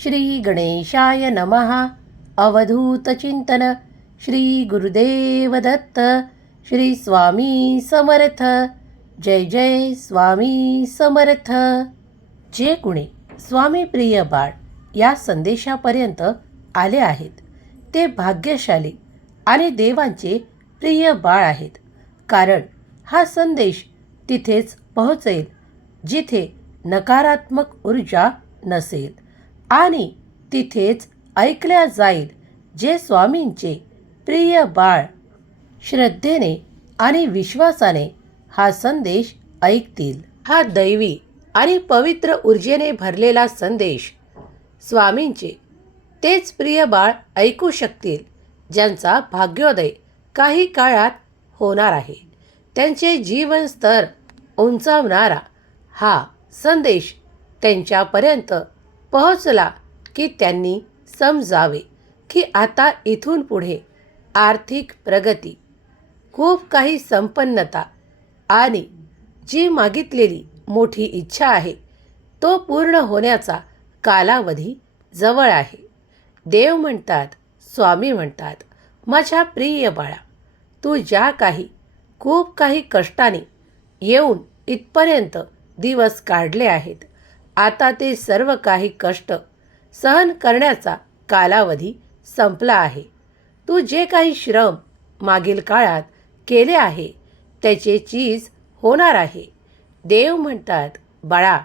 श्री गणेशाय नमः। अवधूतचिंतन श्री गुरुदेव दत्त श्री स्वामी समर्थ। जय जय स्वामी समर्थ। जे कुणी स्वामी प्रिय बाळ या संदेशापर्यंत आले आहेत ते भाग्यशाली आणि देवांचे प्रिय बाळ आहेत. कारण हा संदेश तिथेच पोहोचेल जिथे नकारात्मक ऊर्जा नसेल. आणि तिथेच ऐकल्या जाईल जे स्वामींचे प्रिय बाळ. श्रद्धेने आणि विश्वासाने हा संदेश ऐकतील. हा दैवी आणि पवित्र ऊर्जेने भरलेला संदेश स्वामींचे तेच प्रिय बाळ ऐकू शकतील ज्यांचा भाग्योदय काही काळात होणार आहे. त्यांचे जीवनस्तर उंचावणारा हा संदेश त्यांच्यापर्यंत पोहोचला की त्यांनी समजावे की आता इथून पुढे आर्थिक प्रगती खूप काही संपन्नता आणि जी मागितलेली मोठी इच्छा आहे तो पूर्ण होण्याचा कालावधी जवळ आहे. देव म्हणतात स्वामी म्हणतात माझ्या प्रिय बाळा तू ज्या काही खूप काही कष्टाने येऊन इथपर्यंत दिवस काढले आहेत आता ते सर्व काही कष्ट सहन करण्याचा कालावधी संपला आहे. तू जे काही श्रम मागील काळात केले आहे त्याचे चीज होणार आहे. देव म्हणतात बाळा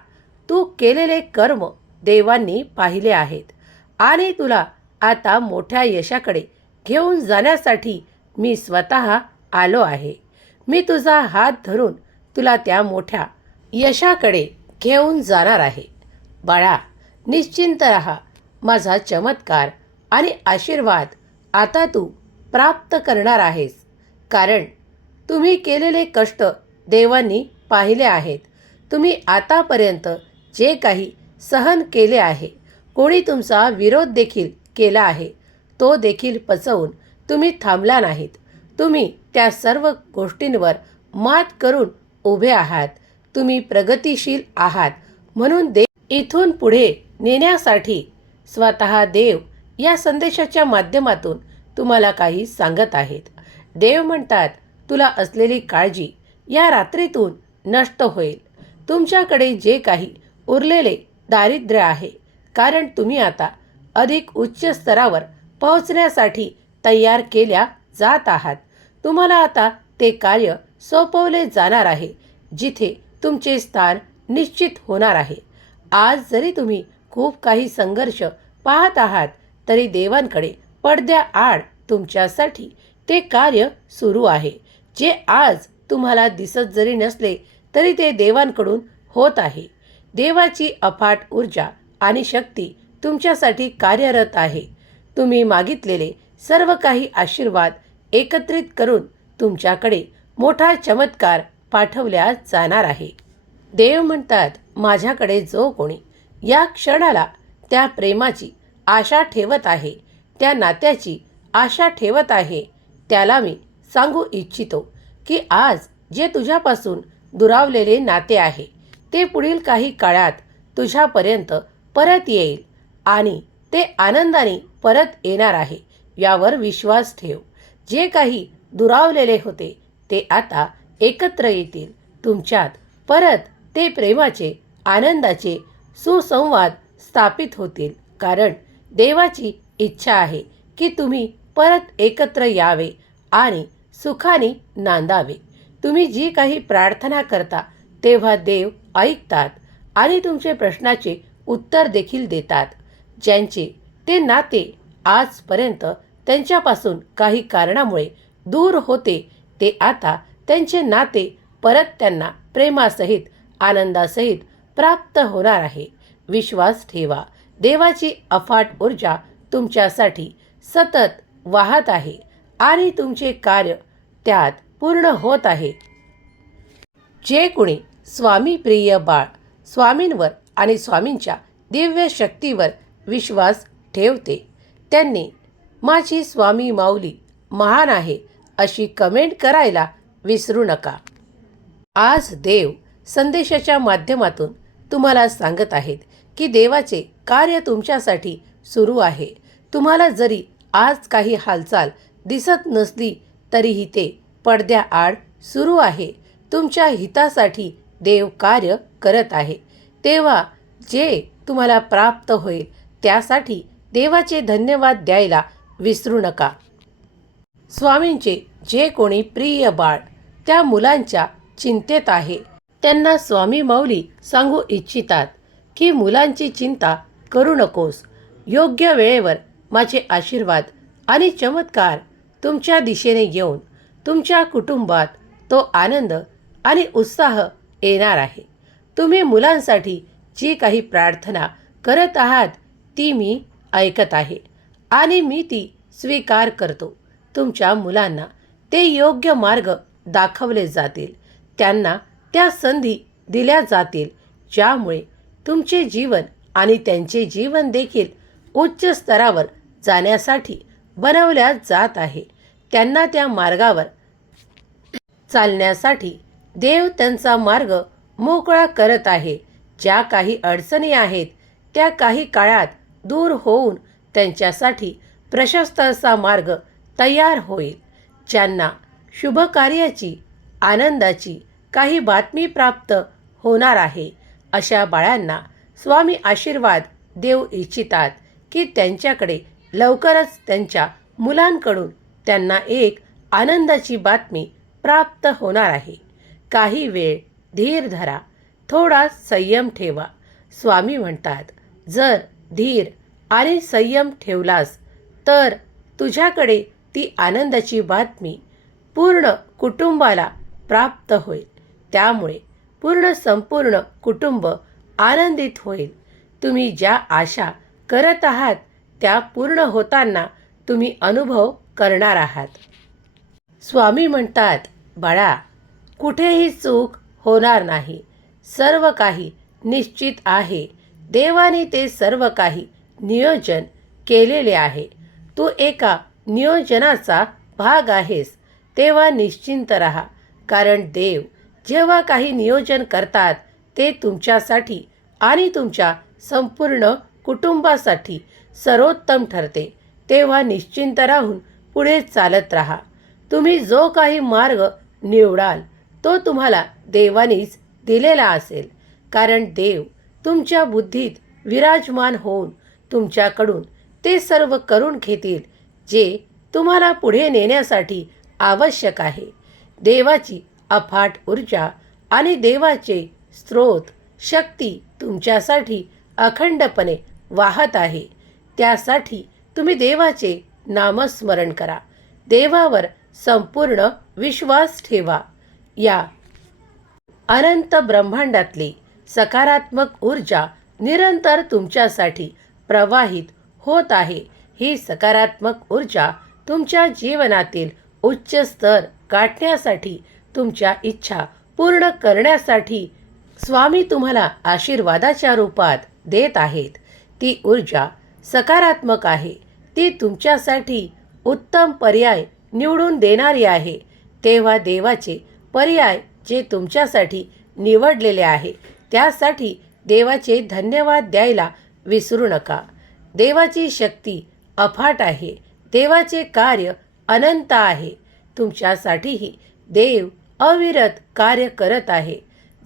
तू केलेले कर्म देवांनी पाहिले आहेत आणि तुला आता मोठ्या यशाकडे घेऊन जाण्यासाठी मी स्वतः आलो आहे. मी तुझा हात धरून तुला त्या मोठ्या यशाकडे घेऊन जाणार आहे. बाळा निश्चिंत रहा. माझा चमत्कार आणि आशीर्वाद आता तू प्राप्त करणार आहेस. कारण तुम्ही केलेले कष्ट देवांनी पाहिले आहेत. तुम्ही आतापर्यंत जे काही सहन केले आहे कोणी तुमचा विरोध देखील केला आहे तो देखील पचवून तुम्ही थांबला नाहीत. तुम्ही त्या सर्व गोष्टींवर मात करून उभे आहात. तुम्ही प्रगतिशील आहात. म्हणून देव इथून पुढे नेण्यासाठी स्वतः देव या संदेशाच्या माध्यमातून तुम्हाला काही सांगत आहेत. देव म्हणतात तुला असलेली काळजी या रात्रीतून नष्ट होईल. तुमच्याकडे जे काही उरलेले दारिद्र्य आहे कारण तुम्ही आता अधिक उच्च स्तरावर पोहोचण्यासाठी तयार केल्या जात आहात. तुम्हाला आता ते कार्य सोपवले जाणार आहे जिथे तुमचे स्थान निश्चित होणार आहे. आज जरी तुम्ही खूप काही संघर्ष पाहत आहात तरी देवांकडे पडद्या आड तुमच्यासाठी ते कार्य सुरू आहे. जे आज तुम्हाला दिसत जरी नसले तरी ते देवांकडून होत आहे. देवाची अफाट ऊर्जा आणि शक्ती तुमच्यासाठी कार्यरत आहे. तुम्ही मागितलेले सर्व काही आशीर्वाद एकत्रित करून तुमच्याकडे मोठा चमत्कार पाठवल्या जाणार आहे. देव म्हणतात माझ्याकडे जो कोणी या क्षणाला त्या प्रेमाची आशा ठेवत आहे त्या नात्याची आशा ठेवत आहे त्याला मी सांगू इच्छितो की आज जे तुझ्यापासून दुरावलेले नाते आहे ते पुढील काही काळात तुझ्यापर्यंत परत येईल आणि ते आनंदाने परत येणार आहे यावर विश्वास ठेव. जे काही दुरावलेले होते ते आता एकत्र येतील. तुमच्यात परत ते प्रेमाचे आनंदाचे सुसंवाद स्थापित होतील. कारण देवाची इच्छा आहे की तुम्ही परत एकत्र यावे आणि सुखाने नांदावे. तुम्ही जी काही प्रार्थना करता तेव्हा देव ऐकतात आणि तुमचे प्रश्नाचे उत्तर देखील देतात. ज्यांचे ते नाते आजपर्यंत त्यांच्यापासून काही कारणामुळे दूर होते ते आता त्यांचे नाते परत त्यांना प्रेमासहित आनंदासहित प्राप्त होणार आहे. विश्वास ठेवा. देवाची अफाट ऊर्जा तुमच्यासाठी सतत वाहत आहे आणि तुमचे कार्य त्यात पूर्ण होत आहे. जे कुणी स्वामी प्रिय बाळ स्वामींवर आणि स्वामींच्या दिव्य शक्तीवर विश्वास ठेवते त्यांनी माझी स्वामी माऊली महान आहे अशी कमेंट करायला विसरू नका. आज देव संदेशाच्या माध्यमातून तुम्हाला सांगत आहेत की देवाचे कार्य तुमच्यासाठी सुरू आहे. तुम्हाला जरी आज काही हालचाल दिसत नसली तरीही ते पडद्याआड सुरू आहे. तुमच्या हितासाठी देव कार्य करत आहे. तेव्हा जे तुम्हाला प्राप्त होईल त्यासाठी देवाचे धन्यवाद द्यायला विसरू नका. स्वामींचे जे कोणी प्रिय बाळ त्या मुलांच्या चिंतेत आहे. त्यांना स्वामी माऊली सांगू इच्छितात की मुलांची चिंता करू नकोस. योग्य वेळेवर माझे आशीर्वाद आणि चमत्कार तुमच्या दिशेने येऊन तुमच्या कुटुंबात तो आनंद आणि उत्साह येणार आहे. तुम्ही मुलांसाठी जी काही प्रार्थना करत आहात ती मी ऐकत आहे आणि मी ती स्वीकार करतो. तुमच्या मुलांना ते योग्य मार्ग दाखवले जातील. त्यांना त्या संधी दिल्या जातील ज्यामुळे तुमचे जीवन आणि त्यांचे जीवन देखील उच्च स्तरावर जाण्यासाठी बनवल्या जात आहे. त्यांना त्या मार्गावर चालण्यासाठी देव त्यांचा मार्ग मोकळा करत आहे. ज्या काही अडचणी आहेत त्या काही काळात दूर होऊन त्यांच्यासाठी प्रशस्त असा मार्ग तयार होईल. ज्यांना शुभकार्याची आनंदाची काही बातमी प्राप्त होणार आहे अशा बाळांना स्वामी आशीर्वाद देऊ इच्छितात की त्यांच्याकडे लवकरच त्यांच्या मुलांकडून त्यांना एक आनंदाची बातमी प्राप्त होणार आहे. काही वेळ धीर धरा थोडा संयम ठेवा. स्वामी म्हणतात जर धीर आणि संयम ठेवलास तर तुझ्याकडे ती आनंदाची बातमी पूर्ण कुटुंबाला प्राप्त होईल. त्यामुळे पूर्ण संपूर्ण कुटुंब आनंदित होईल. तुम्ही ज्या आशा करत आहात त्या पूर्ण होताना तुम्ही अनुभव करणार आहात. स्वामी म्हणतात बाळा कुठेही चूक होणार नाही. सर्व काही निश्चित आहे. देवाने ते सर्व काही नियोजन केलेले आहे. तू एका नियोजनाचा भाग आहेस. तेव्हा निश्चिंत राहा. कारण देव जेव्हा काही नियोजन करतात ते तुमच्यासाठी आणि तुमच्या संपूर्ण कुटुंबासाठी सर्वोत्तम ठरते. तेव्हा निश्चिंत राहून पुढे चालत राहा. तुम्ही जो काही मार्ग निवडाल तो तुम्हाला देवानीच दिलेला असेल. कारण देव तुमच्या बुद्धीत विराजमान होऊन तुमच्याकडून ते सर्व करून घेतील. जे तुम्हाला पुढे नेण्यासाठी आवश्यक आहे. देवाची अफाट ऊर्जा आणि देवाचे स्रोत शक्ती तुमच्यासाठी अखंडपणे वाहत आहे. त्यासाठी तुम्ही देवाचे नामस्मरण करा. देवावर संपूर्ण विश्वास ठेवा. या अनंत ब्रह्मांडातली सकारात्मक ऊर्जा निरंतर तुमच्यासाठी प्रवाहित होत आहे. ही सकारात्मक ऊर्जा तुमच्या जीवनातील उच्च स्तर गाठण्यासाठी तुमच्या इच्छा पूर्ण करण्यासाठी स्वामी तुम्हाला आशीर्वादाच्या रूपात देत आहेत. ती ऊर्जा सकारात्मक आहे. ती तुमच्यासाठी उत्तम पर्याय निवडून देणारी आहे. तेव्हा देवाचे पर्याय जे तुमच्यासाठी निवडलेले आहे त्यासाठी देवाचे धन्यवाद द्यायला विसरू नका. देवाची शक्ती अफाट आहे. देवाचे कार्य अनंत आहे. तुमच्यासाठीही देव अविरत कार्य करत आहे.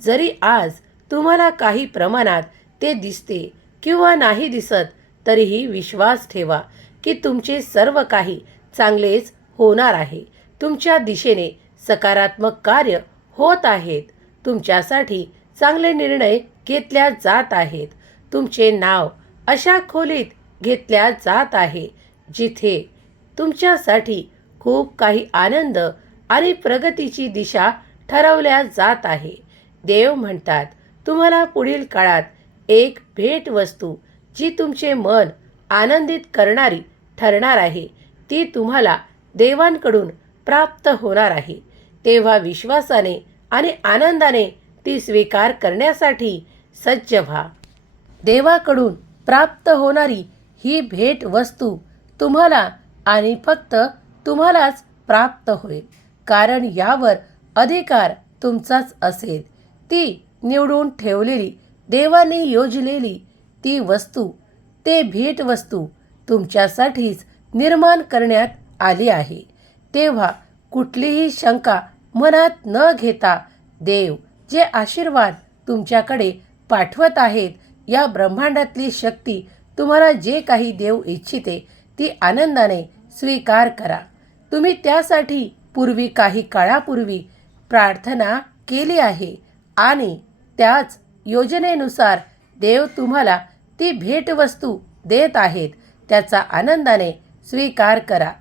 जरी आज तुम्हाला काही प्रमाणात ते दिसते किंवा नाही दिसत तरीही विश्वास ठेवा की तुमचे सर्व काही चांगलेच होणार आहे. तुमच्या दिशेने सकारात्मक कार्य होत आहेत. तुमच्यासाठी चांगले निर्णय घेतल्या जात आहेत. तुमचे नाव अशा खोलीत घेतल्या जात आहे जिथे तुमच्यासाठी खूप काही आनंद आणि प्रगतीची दिशा ठरवल्या जात आहे. देव म्हणतात तुम्हाला पुढील काळात एक भेटवस्तू जी तुमचे मन आनंदित करणारी ठरणार आहे ती तुम्हाला देवांकडून प्राप्त होणार आहे. तेव्हा विश्वासाने आणि आनंदाने ती स्वीकार करण्यासाठी सज्ज व्हा. देवाकडून प्राप्त होणारी ही भेट वस्तू तुम्हाला आणि फक्त तुम्हालाच प्राप्त होईल. कारण यावर अधिकार तुमचाच असेल. ती निवडून ठेवलेली देवाने योजलेली ती वस्तू ते भेटवस्तू तुमच्यासाठीच निर्माण करण्यात आली आहे. तेव्हा कुठलीही शंका मनात न घेता देव जे आशीर्वाद तुमच्याकडे पाठवत आहेत या ब्रह्मांडातली शक्ती तुम्हाला जे काही देऊ इच्छिते ती आनंदाने स्वीकार करा. तुम्ही त्यासाठी पूर्वी काही काळापूर्वी प्रार्थना केली आहे आणि त्याच योजनेनुसार देव तुम्हाला ती भेटवस्तू देत आहेत त्याचा आनंदाने स्वीकार करा.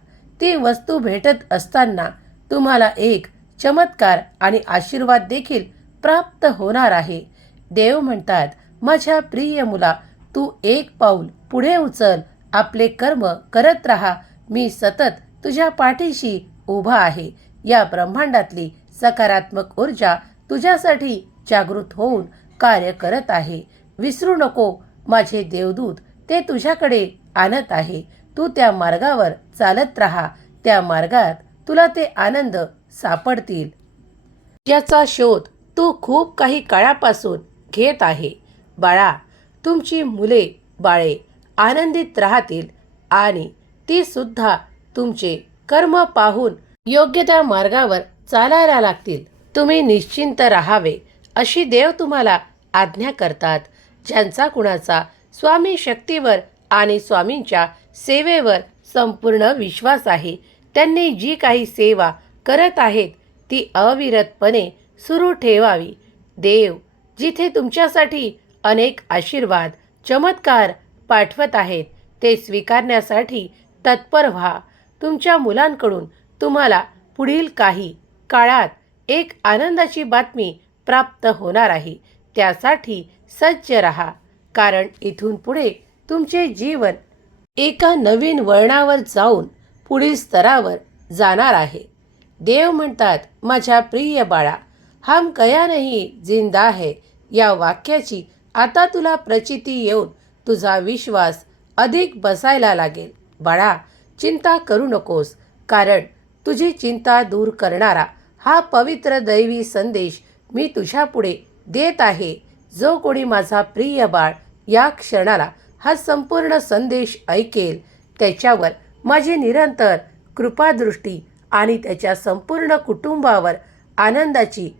ती वस्तू भेटत असताना तुम्हाला एक चमत्कार आणि आशीर्वाद देखील प्राप्त होणार आहे. देव म्हणतात माझ्या प्रिय मुला तू एक पाऊल पुढे उचल आपले कर्म करत राहा. मी सतत तुझ्या पाठीशी उभा आहे. या ब्रह्मांडातली सकारात्मक ऊर्जा तुझ्यासाठी जागृत होऊन कार्य करत आहे. विसरू नको माझे देवदूत ते तुझ्याकडे आणत आहे. तू त्या मार्गावर चालत राहा. त्या मार्गात तुला ते आनंद सापडतील. याचा शोध तू खूप काही काळापासून घेत आहे. बाळा तुमची मुले बाळे आनंदित राहतील आणि ती सुद्धा तुमचे कर्म पाहून योग्य त्या मार्गावर चालायला लागतील. तुम्ही निश्चिंत राहावे अशी देव तुम्हाला आज्ञा करतात ज्यांचा कुणाचा स्वामी शक्तीवर आणि स्वामींच्या सेवेवर संपूर्ण विश्वास आहे. त्यांनी जी काही सेवा करत आहेत ती अविरतपणे सुरू ठेवावी. देव जिथे तुमच्यासाठी अनेक आशीर्वाद चमत्कार पाठवत आहेत. ते स्वीकारण्यासाठी तत्पर व्हा. तुमच्या मुलांकडून तुम्हाला पुढील काही काळात एक आनंदाची बातमी प्राप्त होणार आहे. त्यासाठी सज्ज रहा. कारण इथून पुढे तुमचे जीवन एका नवीन वळणावर जाऊन पुढील स्तरावर जाणार आहे. देव म्हणतात माझ्या प्रिय बाळा हम कया नाही जिंदा है? या वाक्याची आता तुला प्रचिती येऊन तुझा विश्वास अधिक बसायला लागेल. बाळा चिंता करू नकोस कारण तुझी चिंता दूर करणारा हा पवित्र दैवी संदेश मी तुझ्यापुढे देत आहे. जो कोणी माझा प्रिय बाळ या क्षणाला हा संपूर्ण संदेश ऐकेल त्याच्यावर माझी निरंतर कृपादृष्टी आणि त्याच्या संपूर्ण कुटुंबावर आनंदाची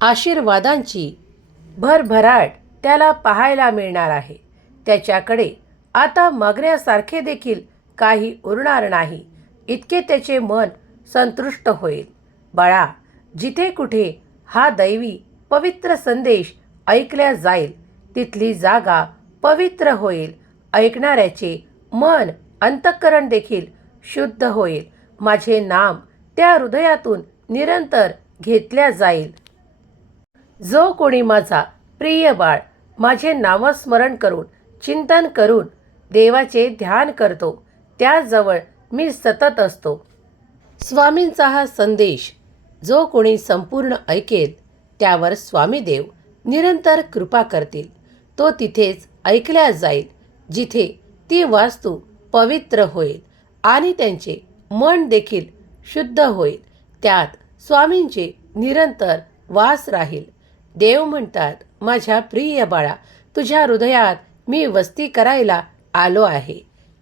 आशीर्वादांची भरभराट त्याला पाहायला मिळणार आहे. त्याच्याकडे आता मागण्यासारखे देखील काही उरणार नाही. इतके त्याचे मन संतुष्ट होईल. बाळा जिथे कुठे हा दैवी पवित्र संदेश ऐकल्या जाईल तिथली जागा पवित्र होईल. ऐकणाऱ्याचे मन अंतःकरण देखील शुद्ध होईल. माझे नाम त्या हृदयातून निरंतर घेतल्या जाईल. जो कोणी माझा प्रिय बाळ माझे नामस्मरण करून चिंतन करून देवाचे ध्यान करतो त्याजवळ मी सतत असतो. स्वामींचा हा संदेश जो कोणी संपूर्ण ऐकेल त्यावर स्वामीदेव निरंतर कृपा करतील. तो तिथेच ऐकल्या जाईल जिथे ती वास्तू पवित्र होईल आणि त्यांचे मन देखील शुद्ध होईल. त्यात स्वामींचे निरंतर वास राहील. देव म्हणतात माझ्या प्रिय बाळा तुझ्या हृदयात मी वस्ती करायला आलो आहे.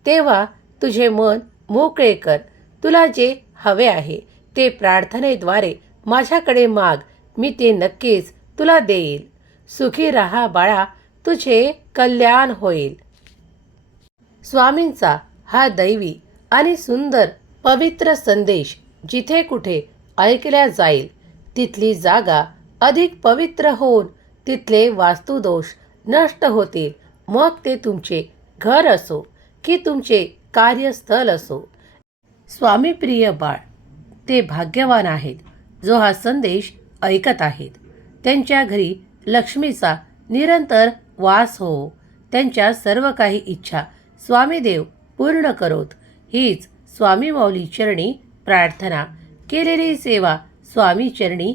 तेव्हा तुझे मन मोकळे कर. तुला जे हवे आहे ते प्रार्थनेद्वारे माझ्याकडे माग. मी ते नक्कीच तुला देईल. सुखी राहा बाळा तुझे कल्याण होईल. स्वामींचा हा दैवी आणि सुंदर पवित्र संदेश जिथे कुठे ऐकल्या जाईल तिथली जागा अधिक पवित्र होऊन तिथले वास्तुदोष नष्ट होतील. मग ते तुमचे घर असो की तुमचे कार्यस्थल असो. स्वामीप्रिय बाळ ते भाग्यवान आहेत जो हा संदेश ऐकत आहेत. त्यांच्या घरी लक्ष्मीचा निरंतर वास हो. त्यांच्या सर्व काही इच्छा स्वामीदेव पूर्ण करोत. हीच स्वामी माऊली चरणी प्रार्थना. केलेली सेवा स्वामी चरणी